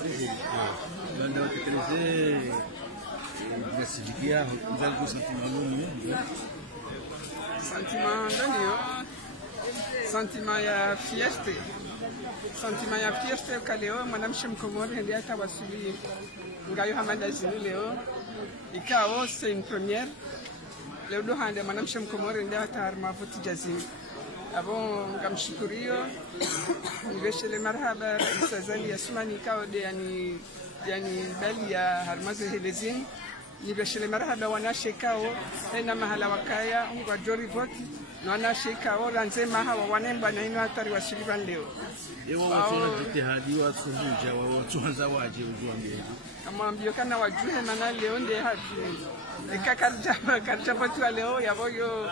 Brésil. Banda utekeleze diversifikia nzalikuwa sentiment ndio sentiment ya fieste. Sentiment ya fieste kaleo mwanamshe mkomori ndiye atawasili ngayo hamada zini leo ikao c'est une première leo ndo hande mwanamshe mkomori ndiye atarma voti jazini abo ngamshukurio niveshele marhaba Sazali Yasmani ikao de yani bali ya harmaze helezini niveshele marhaba wanashekao tena mahala wakaya ngwa jori voti na wanashekao ranzema hawa wanemba na ino hatari wasilivan leo ewa watuna jitihadi watsuhuja watuanza waje ujuambie amwambio kana wajuhe mana leo nde hatu karja voti wa leo yaboyo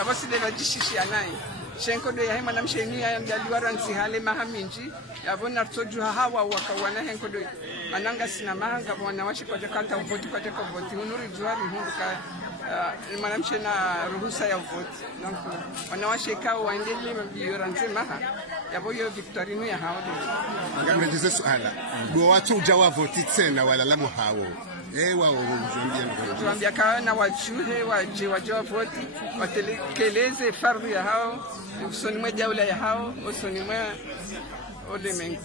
abosile bajishishi anayi shenko do yahima na msheni ya mdaliwa ranzi hale mahaminji yabona tojuha hawa wakawana henko do mananga sina mahanga bwana washi kwa jakanta voti kwa jaka voti unuri juari hunduka mwanamshe na ruhusa ya voti donc wanawashe kao waendelee mbio ranzi maha yaboyo Victorino ya hao ngamrejize swala do watu ujawa voti tena wala lamu hao tuambia kana wajuhe waje voti watelekeleze fardhu ya hao usoni mwa jaula ya hao usoni mwa ole mengi.